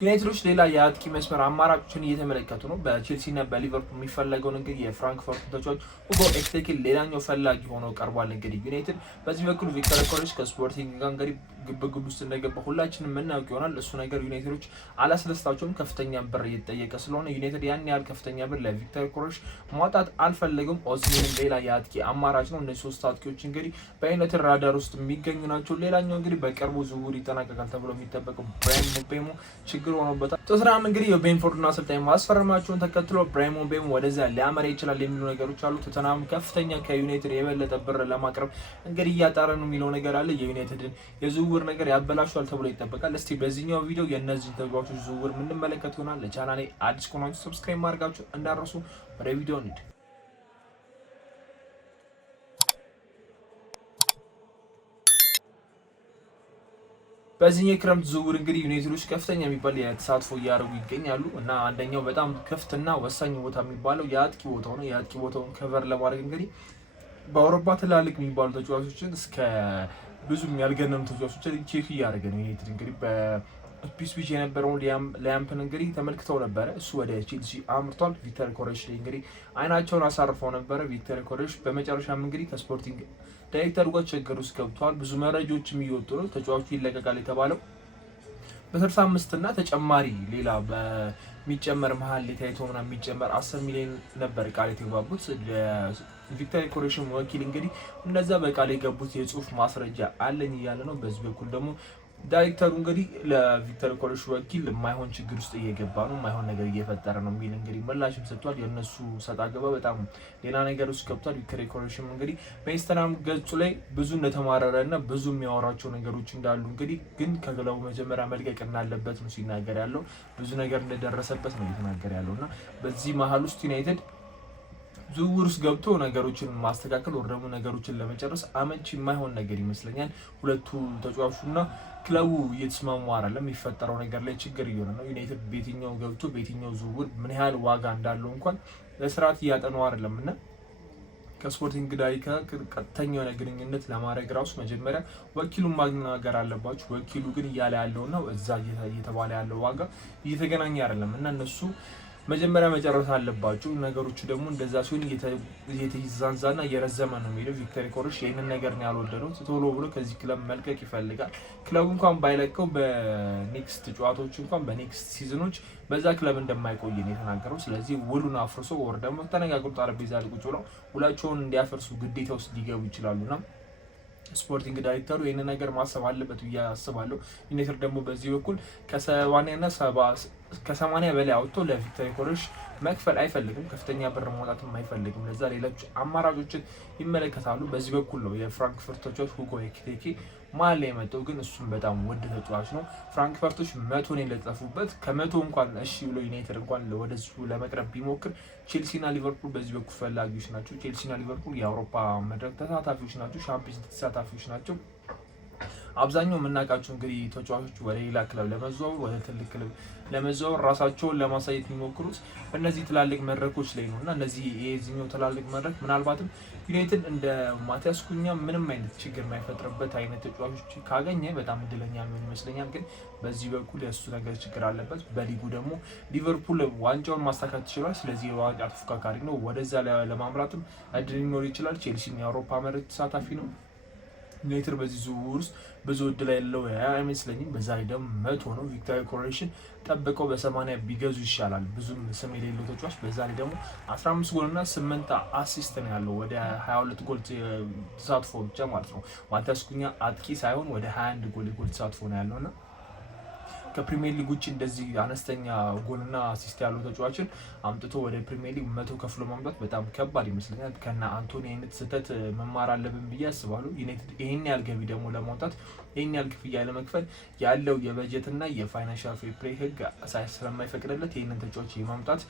ዩናይትዶች ሌላ የአጥቂ መስመር አማራጮችን እየተመለከቱ ነው። በቼልሲና በሊቨርፑል የሚፈለገው እንግዲህ የፍራንክፈርት ተጫዋች ሁጎ ኤኪቲኬ ሌላኛው ፈላጊ ሆኖ ቀርቧል። እንግዲህ ዩናይትድ በዚህ በኩል ቪክተር ኮሬሽ ከስፖርቲንግ ጋር እንግዲህ ግብግብ ውስጥ እንደገባ ሁላችንም የምናውቅ ይሆናል። እሱ ነገር ዩናይትዶች አላስደስታቸውም። ከፍተኛ ብር እየተጠየቀ ስለሆነ ዩናይትድ ያን ያህል ከፍተኛ ብር ለቪክተር ኮሬሽ ማውጣት አልፈለጉም። ኦስሜንም ሌላ የአጥቂ አማራጭ ነው። እነዚህ ሶስት አጥቂዎች እንግዲህ በዩናይትድ ራዳር ውስጥ የሚገኙ ናቸው። ሌላኛው እንግዲህ በቅርቡ ዝውውር ይጠናቀቃል ተብሎ የሚጠበቀው ብራያን ምቤሞ ችግር ሆኖበታል። ቶተንሃም እንግዲህ የቤንፎርድን አሰልጣኝ ማስፈረማቸውን ተከትሎ ብራያን ምቤሞ ወደዛ ሊያመራ ይችላል የሚሉ ነገሮች አሉ። ቶተንሃም ከፍተኛ ከዩናይትድ የበለጠ ብር ለማቅረብ እንግዲህ እያጣረ ነው የሚለው ነገር አለ። የዩናይትድን የዝውውር ነገር ያበላሻል ተብሎ ይጠበቃል። እስቲ በዚህኛው ቪዲዮ የእነዚህ ተጫዋቾች ዝውውር የምንመለከት ይሆናል። ለቻናሌ አዲስ ከሆናችሁ ሰብስክራይብ ማድረጋችሁ እንዳትረሱ። ወደ ቪዲዮ እንሂድ። በዚህኛው የክረምት ዝውውር እንግዲህ ዩናይትዶች ከፍተኛ የሚባል የተሳትፎ እያደረጉ ይገኛሉ እና አንደኛው በጣም ክፍትና ወሳኝ ቦታ የሚባለው የአጥቂ ቦታው ነው። የአጥቂ ቦታውን ከቨር ለማድረግ እንግዲህ በአውሮፓ ትላልቅ የሚባሉ ተጫዋቾችን እስከ ብዙም ያልገነኑ ተጫዋቾችን ቼክ እያደረገ ነው ዩናይትድ። እንግዲህ በፒስፒች የነበረውን ሊያምፕን እንግዲህ ተመልክተው ነበረ። እሱ ወደ ቼልሲ አምርቷል። ቪክተር ኮሬሽ ላይ እንግዲህ አይናቸውን አሳርፈው ነበረ። ቪክተር ኮሬሽ በመጨረሻም እንግዲህ ከስፖርቲንግ ዳይሬክተሩ ጋር ችግር ውስጥ ገብቷል። ብዙ መረጃዎችም እየወጡ ነው። ተጫዋቹ ይለቀቃል የተባለው በ65 እና ተጨማሪ ሌላ በሚጨመር መሀል ታይቶ ምናምን የሚጨመር 10 ሚሊዮን ነበር ቃል የተገባቡት። ቪክተር ኮሬሽን ወኪል እንግዲህ እነዛ በቃል የገቡት የጽሁፍ ማስረጃ አለኝ እያለ ነው። በዚህ በኩል ደግሞ ዳይሬክተሩ እንግዲህ ለቪክተር ኮሬሽ ወኪል የማይሆን ችግር ውስጥ እየገባ ነው፣ የማይሆን ነገር እየፈጠረ ነው የሚል እንግዲህ ምላሽም ሰጥቷል። የእነሱ ሰጣ ገባ በጣም ሌላ ነገር ውስጥ ገብቷል። ቪክተር ኮሬሽም እንግዲህ በኢንስታግራም ገጹ ላይ ብዙ እንደተማረረ እና ብዙ የሚያወራቸው ነገሮች እንዳሉ እንግዲህ ግን ከክለቡ መጀመሪያ መልቀቅ እንዳለበት ነው ሲናገር ያለው። ብዙ ነገር እንደደረሰበት ነው እየተናገር ያለው እና በዚህ መሀል ውስጥ ዩናይትድ ዝውውር ውስጥ ገብቶ ነገሮችን ማስተካከል ወር ደግሞ ነገሮችን ለመጨረስ አመቺ የማይሆን ነገር ይመስለኛል። ሁለቱ ተጫዋቹና ክለቡ እየተስማሙ አይደለም። የሚፈጠረው ነገር ላይ ችግር እየሆነ ነው። ዩናይትድ በየትኛው ገብቶ በየትኛው ዝውውር ምን ያህል ዋጋ እንዳለው እንኳን ለስርዓት እያጠነው አይደለም እና ከስፖርቲንግ ዳይሬክተር ቀጥተኛ የሆነ ግንኙነት ለማድረግ ራሱ መጀመሪያ ወኪሉን ማናገር አለባችሁ። ወኪሉ ግን እያለ ያለው ነው እዛ እየተባለ ያለው ዋጋ እየተገናኘ አይደለም እና እነሱ መጀመሪያ መጨረስ አለባቸው። ነገሮቹ ደግሞ እንደዛ ሲሆን እየተዛንዛና እየረዘመ ነው የሚለው። ቪክተር ኮሬሽ ይህንን ነገር ነው ያልወደደው። ቶሎ ብሎ ከዚህ ክለብ መልቀቅ ይፈልጋል። ክለቡ እንኳን ባይለቀው በኔክስት ጨዋታዎች እንኳን በኔክስት ሲዝኖች በዛ ክለብ እንደማይቆይ ነው የተናገረው። ስለዚህ ውሉን አፍርሶ ወር ደግሞ ተነጋግሮ ጠረጴዛ ላይ ቁጭ ብለው ውላቸውን እንዲያፈርሱ ግዴታ ውስጥ ሊገቡ ይችላሉና ስፖርቲንግ ዳይሬክተሩ ይህን ነገር ማሰብ አለበት ብዬ አስባለሁ። ዩናይትድ ደግሞ በዚህ በኩል ከ80 በላይ አውጥቶ ለቪክተር ኮሬሽ መክፈል አይፈልግም። ከፍተኛ ብር ማውጣትም አይፈልግም። ለዛ ሌሎች አማራጮችን ይመለከታሉ። በዚህ በኩል ነው የፍራንክፈርት ተጫዋች ሁጎ ኤኪቲኬ መሀል ላይ የመጣው፣ ግን እሱም በጣም ውድ ተጫዋች ነው። ፍራንክፈርቶች 100 ነው የለጠፉበት። ከ100 እንኳን እሺ ብሎ ዩናይትድ እንኳን ወደሱ ለመቅረብ ቢሞክር ቼልሲና ሊቨርፑል በዚህ በኩል ፈላጊዎች ናቸው። ቼልሲና ሊቨርፑል የአውሮፓ መድረክ ተሳታፊዎች ናቸው፣ ሻምፒዮንስ ተሳታፊዎች ናቸው። አብዛኛው የምናውቃቸው እንግዲህ ተጫዋቾች ወደ ሌላ ክለብ ለመዘዋወር ወደ ትልቅ ክለብ ለመዘዋወር ራሳቸውን ለማሳየት የሚሞክሩት በእነዚህ ትላልቅ መድረኮች ላይ ነው እና እነዚህ የዚህኛው ትላልቅ መድረክ ምናልባትም ዩናይትድ እንደ ማቲያስ ኩኛ ምንም አይነት ችግር የማይፈጥርበት አይነት ተጫዋቾች ካገኘ በጣም እድለኛ የሚሆን ይመስለኛል። ግን በዚህ በኩል የእሱ ነገር ችግር አለበት። በሊጉ ደግሞ ሊቨርፑል ዋንጫውን ማሳካት ይችላል። ስለዚህ የዋንጫ ተፎካካሪ ነው። ወደዛ ለማምራትም እድል ሊኖር ይችላል። ቼልሲም የአውሮፓ መድረክ ተሳታፊ ነው። ዩናይትድ በዚህ ዝውውር ውስጥ ብዙ እድል ያለው አይመስለኝም። በዛ ላይ ደግሞ 100 ነው። ቪክተር ኮሬሽን ጠብቀው በ80 ቢገዙ ይሻላል። ብዙም ስም የሌለው ተጫዋች። በዛ ላይ ደግሞ 15 ጎል እና 8 አሲስት ነው ያለው። ወደ 22 ጎል ተሳትፎ ብቻ ማለት ነው። ማቲያስ ኩኛ አጥቂ ሳይሆን ወደ 21 ጎል ተሳትፎ ነው ያለውና ከፕሪሚየር ሊግ ውጭ እንደዚህ አነስተኛ ጎልና አሲስት ያለው ተጫዋችን አምጥቶ ወደ ፕሪሚየር ሊግ 100 ከፍሎ ማምጣት በጣም ከባድ ይመስለኛል። ከና አንቶኒ አይነት ስህተት መማር አለብን ብዬ አስባለሁ። ዩናይትድ ይሄን ያህል ገቢ ደግሞ ለማውጣት ይሄን ያህል ክፍያ ለመክፈል ያለው የበጀትና የፋይናንሻል ፌር ፕሌይ ህግ ስለማይፈቅድለት ይሄንን ተጫዋች የማምጣት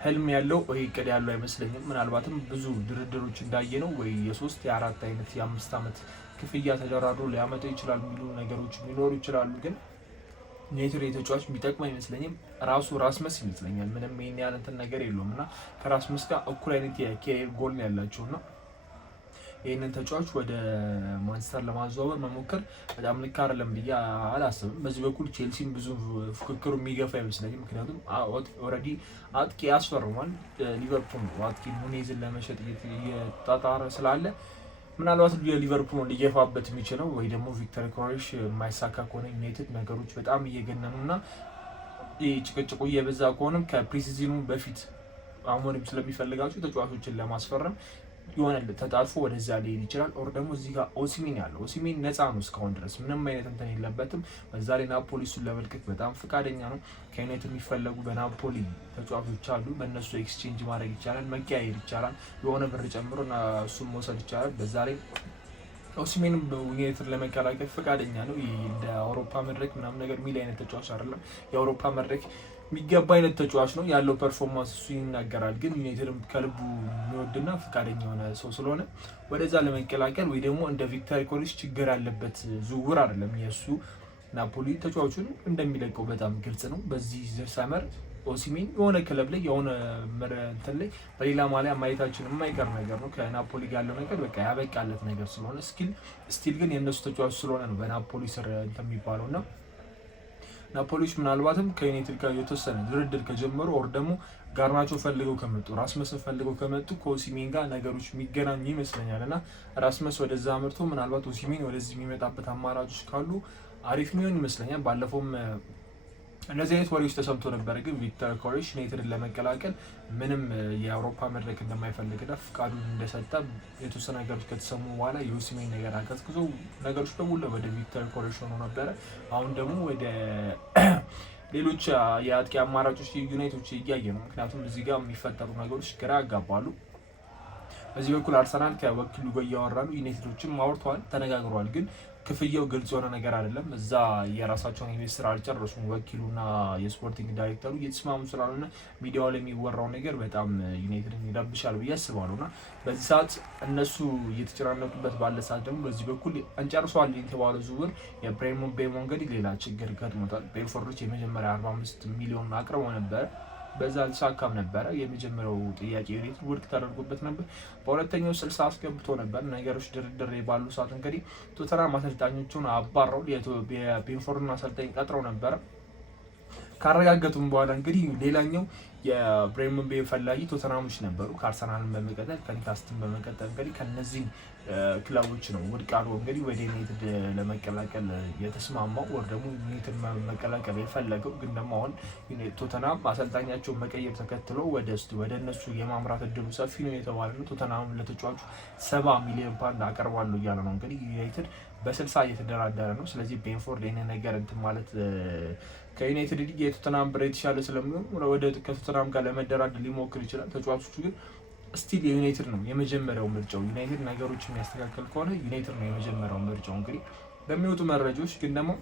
ህልም ያለው ወይ እቅድ ያለው አይመስለኝም። ምናልባትም ብዙ ድርድሮች እንዳየ ነው ወይ የ3 የ4 አይነት የ5 ዓመት ክፍያ ተደራድሮ ሊያመጣ ይችላል የሚሉ ነገሮች ሊኖሩ ይችላሉ። ግን ዩናይትድ የተጫዋች የሚጠቅመው አይመስለኝም። ራሱ ራስመስ ይመስለኛል። ምንም ይሄን ያለ እንትን ነገር የለውም እና ከራስመስ ጋር እኩል አይነት የኬሪየር ጎል ያላቸውና ይህንን ተጫዋች ወደ ማንቸስተር ለማዘዋወር መሞከር በጣም ልክ አይደለም ብዬ አላስብም። በዚህ በኩል ቼልሲም ብዙ ፉክክሩ የሚገፋ አይመስለኝም። ምክንያቱም ኦልሬዲ አጥቂ ያስፈርሟል። ሊቨርፑል ነው አጥቂ ኑኔዝን ለመሸጥ እየጣጣረ ስላለ ምናልባት የሊቨርፑል ሊገፋበት የሚችለው ወይ ደግሞ ቪክተር ኮሬሽ የማይሳካ ከሆነ ዩናይትድ ነገሮች በጣም እየገነኑና ጭቅጭቁ እየበዛ ከሆነም ከፕሪሲዝኑ በፊት አሞሪም ስለሚፈልጋቸው ተጫዋቾችን ለማስፈረም የሆነ ተጣልፎ ወደዛ ሊሄድ ይችላል። ኦር ደግሞ እዚህ ጋር ኦሲሜን ያለው ኦሲሜን ነፃ ነው እስካሁን ድረስ ምንም አይነት እንትን የለበትም። በዛ ላይ ናፖሊ እሱን ለመልቀቅ በጣም ፈቃደኛ ነው። ከዩናይትድ የሚፈለጉ በናፖሊ ተጫዋቾች አሉ። በእነሱ ኤክስቼንጅ ማድረግ ይቻላል፣ መቀያየር ይቻላል። የሆነ ብር ጨምሮ እና እሱን መውሰድ ይቻላል። በዛ ላይ ኦሲሜንም በዩናይትድ ለመቀላቀል ፈቃደኛ ነው። እንደ አውሮፓ መድረክ ምናምን ነገር የሚል አይነት ተጫዋች አይደለም። የአውሮፓ መድረክ የሚገባ አይነት ተጫዋች ነው ያለው ፐርፎርማንስ እሱ ይናገራል። ግን ዩናይትድም ከልቡ የሚወድና ፈቃደኛ የሆነ ሰው ስለሆነ ወደዛ ለመቀላቀል ወይ ደግሞ እንደ ቪክተር ኮሪሽ ችግር ያለበት ዝውውር አይደለም የእሱ። ናፖሊ ተጫዋቹን እንደሚለቀው በጣም ግልጽ ነው። በዚህ ሰመር ኦሲሜን የሆነ ክለብ ላይ የሆነ እንትን ላይ በሌላ ማሊያ ማየታችን የማይቀር ነገር ነው። ከናፖሊ ጋር ያለው ነገር በቃ ያበቃለት ነገር ስለሆነ ስቲል ግን የእነሱ ተጫዋች ስለሆነ ነው በናፖሊ ስር እንትን የሚባለው እና ናፖሊዎች ምናልባትም ከዩናይትድ ጋር የተወሰነ ድርድር ከጀመሩ ኦር ደግሞ ጋርናቾ ፈልገው ከመጡ ራስመስን ፈልገው ከመጡ ከኦሲሜን ጋር ነገሮች የሚገናኙ ይመስለኛል እና ራስመስ ወደዛ አምርቶ ምናልባት ኦሲሜን ወደዚህ የሚመጣበት አማራጮች ካሉ አሪፍ የሚሆን ይመስለኛል። ባለፈውም እነዚህ አይነት ወሬዎች ተሰምቶ ነበር። ግን ቪክተር ኮሬሽ ዩናይትድን ለመቀላቀል ምንም የአውሮፓ መድረክ እንደማይፈልግና ፍቃዱን እንደሰጠ የተወሰነ ነገሮች ከተሰሙ በኋላ የኦሲሜን ነገር አቀዝቅዞ ነገሮች በሙሉ ወደ ቪክተር ኮሬሽ ሆኖ ነበረ። አሁን ደግሞ ወደ ሌሎች የአጥቂ አማራጮች ዩናይቶች እያየ ነው። ምክንያቱም እዚህ ጋር የሚፈጠሩ ነገሮች ግራ ያጋባሉ። በዚህ በኩል አርሰናል ከወኪሉ ጋር እያወራ ነው። ዩናይትዶችም አውርተዋል፣ ተነጋግረዋል። ግን ክፍያው ግልጽ የሆነ ነገር አይደለም። እዛ የራሳቸውን ኢንቨስት ስራ አልጨረሱም። ወኪሉና የስፖርቲንግ ዳይሬክተሩ እየተስማሙ ስላልሆነ ሚዲያው ላይ የሚወራው ነገር በጣም ዩናይትድን ይረብሻል ብዬ አስባለሁ እና በዚህ ሰዓት እነሱ እየተጨናነቁበት ባለ ሰዓት ደግሞ በዚህ በኩል እንጨርሷል የተባለው ዝውውር የብሬሞ ቤሞ እንግዲህ ሌላ ችግር ገጥሞታል። ቤልፎርዶች የመጀመሪያ 45 ሚሊዮን አቅርበው ነበረ። በዛ አልተሳካም ነበረ። የመጀመሪያው ጥያቄ ዩናይትድ ውድቅ ተደርጎበት ነበር። በሁለተኛው 60 አስገብቶ ነበር። ነገሮች ድርድር ባሉ ሰዓት እንግዲህ ቶተናም አሰልጣኞቹን አባረው የቤንፎርድን አሰልጣኝ ቀጥረው ነበረ። ካረጋገጡም በኋላ እንግዲህ ሌላኛው የብሬመን ቤ ፈላጊ ቶተናሞች ነበሩ። ከአርሰናልን በመቀጠል ከኒውካስትልን በመቀጠል እንግዲህ ከነዚህ ክለቦች ነው ውድቅ አድርጎ እንግዲህ ወደ ዩናይትድ ለመቀላቀል የተስማማው ወር ደግሞ ዩናይትድ መቀላቀል የፈለገው። ግን ደግሞ አሁን ቶተናም አሰልጣኛቸውን መቀየር ተከትሎ ወደ እነሱ የማምራት እድሉ ሰፊ ነው የተባለ ነው። ቶተናም ለተጫዋቹ 70 ሚሊዮን ፓውንድ አቀርባለሁ እያለ ነው። እንግዲህ ዩናይትድ በ60 እየተደራደረ ነው። ስለዚህ ቤንፎርድ ይህን ነገር እንትን ማለት ከዩናይትድ የቶተናም ብር የተሻለ ስለሚሆን ወደ ከቶተናም ጋር ለመደራደር ሊሞክር ይችላል። ተጫዋቾቹ ግን ስቲል የዩናይትድ ነው የመጀመሪያው ምርጫው። ዩናይትድ ነገሮች የሚያስተካከል ከሆነ ዩናይትድ ነው የመጀመሪያው ምርጫው። እንግዲህ በሚወጡ መረጃዎች ግን ደግሞ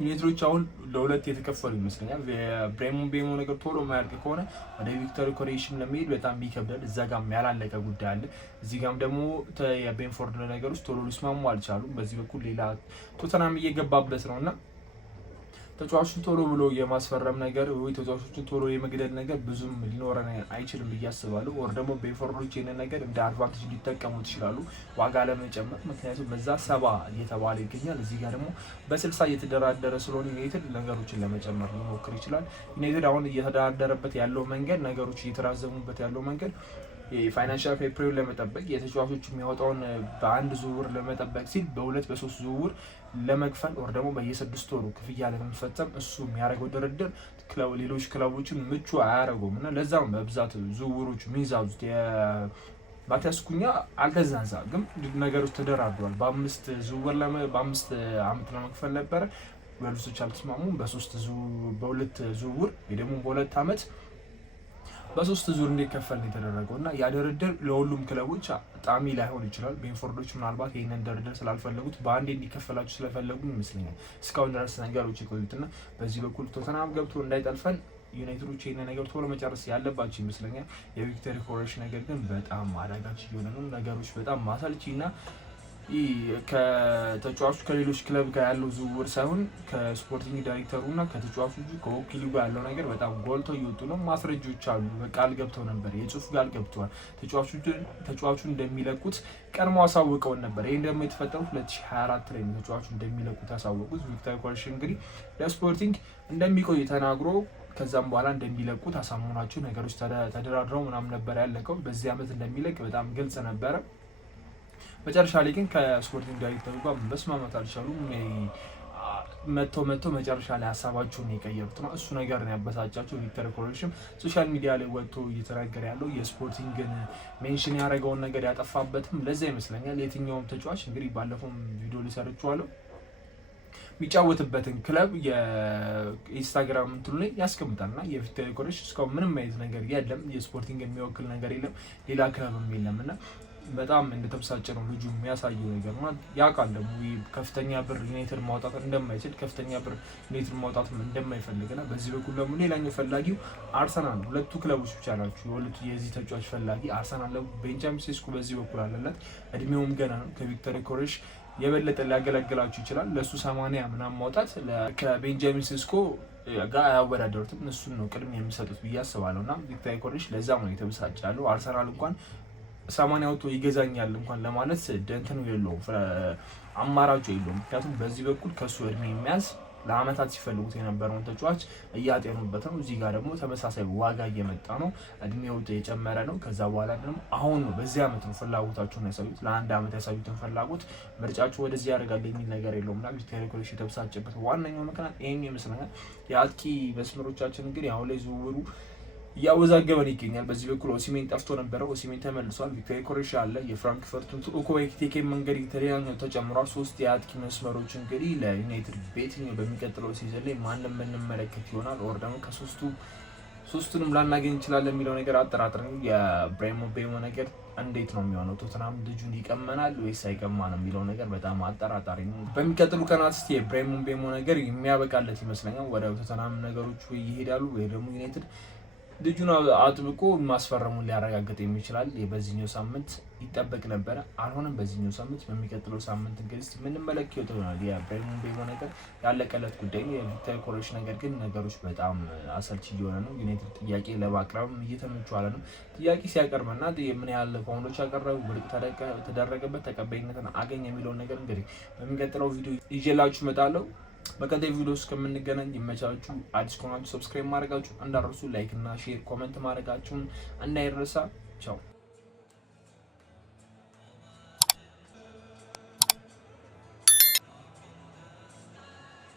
ዩናይትዶች አሁን ለሁለት የተከፈሉ ይመስለኛል። የብሬሞ ቤሞ ነገር ቶሎ የማያልቅ ከሆነ ወደ ቪክተር ኮሬሽን ለመሄድ በጣም ይከብዳል። እዛ ጋም ያላለቀ ጉዳይ አለ። እዚህ ጋም ደግሞ የቤንፎርድ ነገሮች ቶሎ ሊስማሙ አልቻሉም። በዚህ በኩል ሌላ ቶተናም እየገባበት ነው እና ተጫዋቾችን ቶሎ ብሎ የማስፈረም ነገር ወይ ተጫዋቾችን ቶሎ የመግደል ነገር ብዙም ሊኖረን አይችልም ብዬ አስባለሁ። ወር ደግሞ ቤንፎርዶች ይህንን ነገር እንደ አድቫንቴጅ ሊጠቀሙት ይችላሉ ዋጋ ለመጨመር። ምክንያቱም በዛ 70 እየተባለ ይገኛል፣ እዚህ ጋር ደግሞ በ60 እየተደራደረ ስለሆነ ዩናይትድ ነገሮችን ለመጨመር ሊሞክር ይችላል። ዩናይትድ አሁን እየተደራደረበት ያለው መንገድ ነገሮች እየተራዘሙበት ያለው መንገድ የፋይናንሻል ፔፐር ለመጠበቅ የተጫዋቾች የሚያወጣውን በአንድ ዝውውር ለመጠበቅ ሲል በሁለት በሶስት ዝውውር ለመክፈል ወር ደግሞ በየ6 ወሩ ክፍያ ለመፈጸም እሱ የሚያደርገው ድርድር ሌሎች ክለቦችን ምቹ አያደርጉም እና ለዛ ነው በብዛት ዝውውሮች የሚንዛዙት። ማቲያስ ኩኛ አልተዛንዛ ግን ነገሮች ተደራድሯል። በ5 ዓመት ለመክፈል ነበረ። በሉሶች አልተስማሙም። በሁለት ዝውውር ወይ ደግሞ በ2 ዓመት በ3 ዙር እንዲከፈል ነው የተደረገው እና ያ ድርድር ለሁሉም ክለቦች ጣሚ ላይሆን ይችላል። ቤንፎርዶች ምናልባት ይህንን ድርድር ስላልፈለጉት በአንድ እንዲከፈላቸው ስለፈለጉ ይመስለኛል እስካሁን ድረስ ነገሮች የቆዩትና በዚህ በኩል ቶተናም ገብቶ እንዳይጠልፈን ዩናይትዶች ይህን ነገር ቶሎ መጨረስ ያለባቸው ይመስለኛል። የቪክተር ኮሬሽ ነገር ግን በጣም አዳጋች እየሆነ ነው። ነገሮች በጣም ማሰልቺ እና ከተጫዋቹ ከሌሎች ክለብ ጋር ያለው ዝውውር ሳይሆን ከስፖርቲንግ ዳይሬክተሩና ከተጫዋቾቹ ከወኪሉ ጋር ያለው ነገር በጣም ጎልቶ እየወጡ ነው። ማስረጃዎች አሉ። በቃል ገብተው ነበር፣ የጽሁፍ ቃል ገብተዋል። ተጫዋቹ እንደሚለቁት ቀድሞ አሳውቀውን ነበር። ይህ ደግሞ የተፈጠረው 2024 ላይ ተጫዋቹ እንደሚለቁት ያሳወቁት። ቪክተር ኮሬሽ እንግዲህ ለስፖርቲንግ እንደሚቆይ ተናግሮ ከዛም በኋላ እንደሚለቁት አሳምኗቸው ነገሮች ተደራድረው ምናምን ነበር ያለቀው። በዚህ ዓመት እንደሚለቅ በጣም ግልጽ ነበረ። መጨረሻ ላይ ግን ከስፖርቲንግ ዳይሬክተሩ ጋር መስማማት አልቻሉም። መጥቶ መጨረሻ ላይ ሀሳባቸውን የቀየሩት ነው። እሱ ነገር ነው ያበሳጫቸው። ቪክተር ኮሬሽም ሶሻል ሚዲያ ላይ ወጥቶ እየተናገረ ያለው የስፖርቲንግን ሜንሽን ያደረገውን ነገር ያጠፋበትም ለዛ ይመስለኛል። የትኛውም ተጫዋች እንግዲህ ባለፈው ቪዲዮ ሊሰርችዋለሁ የሚጫወትበትን ክለብ የኢንስታግራም እንትኑ ላይ ያስቀምጣል እና የቪክተር ኮሬሽ እስካሁን ምንም አይነት ነገር የለም። የስፖርቲንግ የሚወክል ነገር የለም፣ ሌላ ክለብም የለም እና በጣም እንደተበሳጨ ነው ልጁ የሚያሳየው ነገር ነው። ያውቃል ደግሞ ከፍተኛ ብር ዩናይትድ ማውጣት እንደማይችል፣ ከፍተኛ ብር ዩናይትድ ማውጣት እንደማይፈልግና በዚህ በኩል ደግሞ ሌላኛው ፈላጊው አርሰናል። ሁለቱ ክለቦች ብቻ ናቸው የሁለቱ የዚህ ተጫዋች ፈላጊ። አርሰናል ቤንጃሚን ሴስኮ በዚህ በኩል አለለት፣ እድሜውም ገና ነው። ከቪክተር ኮሬሽ የበለጠ ሊያገለግላችሁ ይችላል። ለእሱ 80 ምናምን ማውጣት ከቤንጃሚን ሴስኮ ጋር አያወዳደሩትም። እሱን ነው ቅድሚያ የሚሰጡት ብዬ አስባለሁ እና ቪክተር ኮሬሽ ለዛም ነው የተበሳጨ ያለው። አርሰናል እንኳን 80 አውጥቶ ይገዛኛል እንኳን ለማለት ደንተኑ የለውም፣ አማራጩ የለውም። ምክንያቱም በዚህ በኩል ከሱ እድሜ የሚያዝ ለአመታት ሲፈልጉት የነበረውን ተጫዋች እያጤኑበት ነው። እዚህ ጋር ደግሞ ተመሳሳይ ዋጋ እየመጣ ነው፣ እድሜው የጨመረ ነው። ከዛ በኋላ ደግሞ አሁን ነው በዚህ አመት ነው ፍላጎታቸውን ያሳዩት። ለአንድ አመት ያሳዩትን ፍላጎት ምርጫቸው ወደዚህ ያደርጋል የሚል ነገር የለውም እና ቪክተር ኮሬሽ የተበሳጨበት ዋነኛው ምክንያት ይህን ይመስለኛል። የአጥቂ መስመሮቻችን እንግዲህ አሁን ላይ ዝውውሩ እያወዛገበን ይገኛል። በዚህ በኩል ኦሲሜን ጠፍቶ ነበረ፣ ኦሲሜን ተመልሷል። ቪክተር ኮሬሽ አለ። የፍራንክፈርቱን ኡኮ ኤኪቲኬ መንገድ የተለያዩ ተጨምሯል። 3 የአጥቂ መስመሮች እንግዲህ ለዩናይትድ በየትኛው በሚቀጥለው ሲዝን ላይ ማንም የምንመለከት ይሆናል። ኦር ደግሞ ሶስቱንም ላናገኝ እንችላለን የሚለው ነገር አጠራጥር ነው። የብሬሞ ቤሞ ነገር እንዴት ነው የሚሆነው? ቶተናም ልጁን ይቀመናል ወይስ አይቀማ ነው የሚለው ነገር በጣም አጠራጣሪ ነው። በሚቀጥሉ ቀናት እስቲ የብሬሞ ቤሞ ነገር የሚያበቃለት ይመስለኛል። ወደ ቶተናም ነገሮች ወይ ይሄዳሉ ወይ ደግሞ ዩናይትድ ልጁን አጥብቆ ማስፈረሙን ሊያረጋግጥ የሚችላል። በዚህኛው ሳምንት ይጠበቅ ነበረ፣ አልሆነም። በዚህኛው ሳምንት በሚቀጥለው ሳምንት እንግዲህ የምንመለከተው ይሆናል። የብሬሞ ቤሞ ነገር ያለቀለት ጉዳይ ነው። የቪክተር ኮሬሽ ነገር ግን ነገሮች በጣም አሰልቺ እየሆነ ነው። ዩናይትድ ጥያቄ ለማቅረብ እየተመቹ አለ ነው። ጥያቄ ሲያቀርብና ምን ያህል ፓውንዶች ያቀረቡ ውድቅ ተደረገበት፣ ተቀባይነትን አገኘ የሚለውን ነገር እንግዲህ በሚቀጥለው ቪዲዮ ይዤላችሁ እመጣለሁ። በቀጣይ ቪዲዮ እስከምንገናኝ ይመቻችሁ። አዲስ ከሆናችሁ ሰብስክራይብ ማድረጋችሁ እንዳትረሱ፣ ላይክ እና ሼር ኮሜንት ማድረጋችሁን እንዳይረሳ። ቻው።